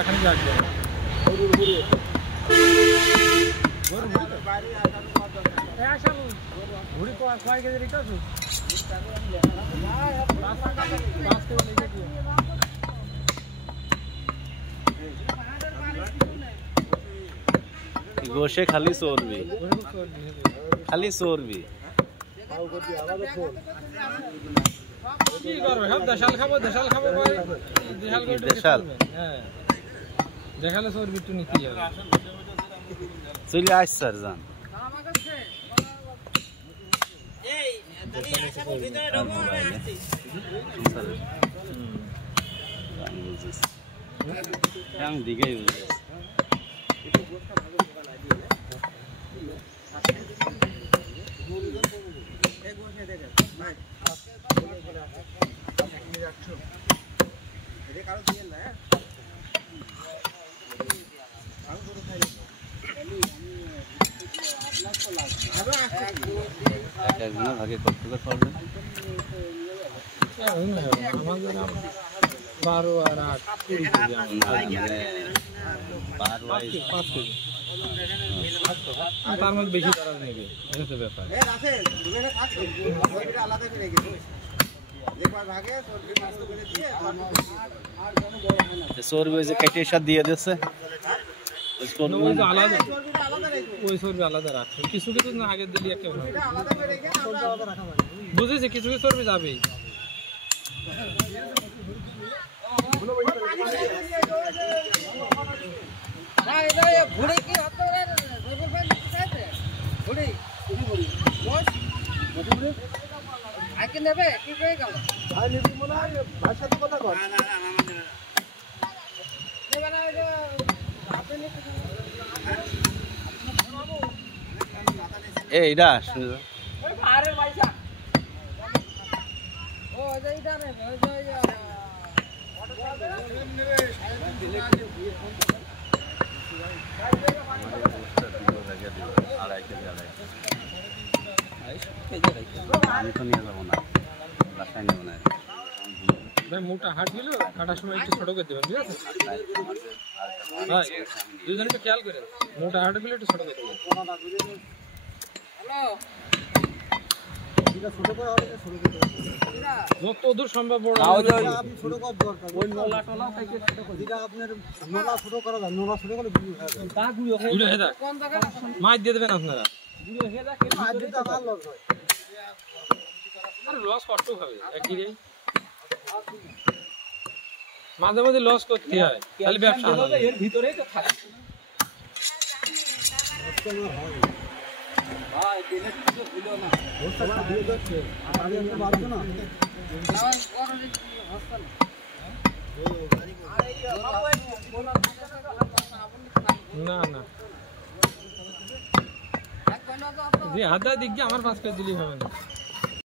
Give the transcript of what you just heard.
এখানে যাচ্ছে ঘুড়ি কয় কেজি রেখে আছো गोशे खाली चोरबी खाली चोरबी কি করবে সব দেশাল খাবো ভাই দেশাল হ্যাঁ দেখালে চর্বি একটু নিতে হবে চলে আস স্যার যান দিকে ভাগে করতে পারবেন 12 আর 8 20 তার মধ্যে বেশি তারা নেবে এটা তো ব্যাপার চর্বি যে কেটে সাথে দিয়ে দিচ্ছে ওই চর্বি আলাদা রাখছে কিছু কিছু না আগে দিলি একটা বুঝেছি কিছু কিছু চর্বি যাবেই এইটা আমি তো নিয়ে যাবো না রাস্তায় নেবো না ভাই মোটা হাট গেল কাটার সময় একটু ছোট করে দেবেন ঠিক আছে ভাই দুজনে একটু খেয়াল করেন মোটা হাট গেলে একটু ছোট করে দেবেন যত দূর সম্ভব বড় ছোট করার দরকার ওই নলা টলা থেকে যেটা আপনার নলা ছোট করা যায় নলা ছোট করে তা গুড়ি হয়ে যায় কোন জায়গা মাছ দিয়ে দেবেন আপনারা গুড়ি হয়ে যায় মাছ দিতে আমার লস হয় আর লস কত হবে একদিনে মাঝে মাঝে লস করতে হয় তাহলে ব্যবসা হবে এর ভিতরেই তো থাকে ভাই দিনে কিছু হলো না ওটা দিয়ে যাচ্ছে আর আমি বাড়ছো না না না যে হাতে দিক দিয়ে আমার 5 কেজি দিলেই হবে না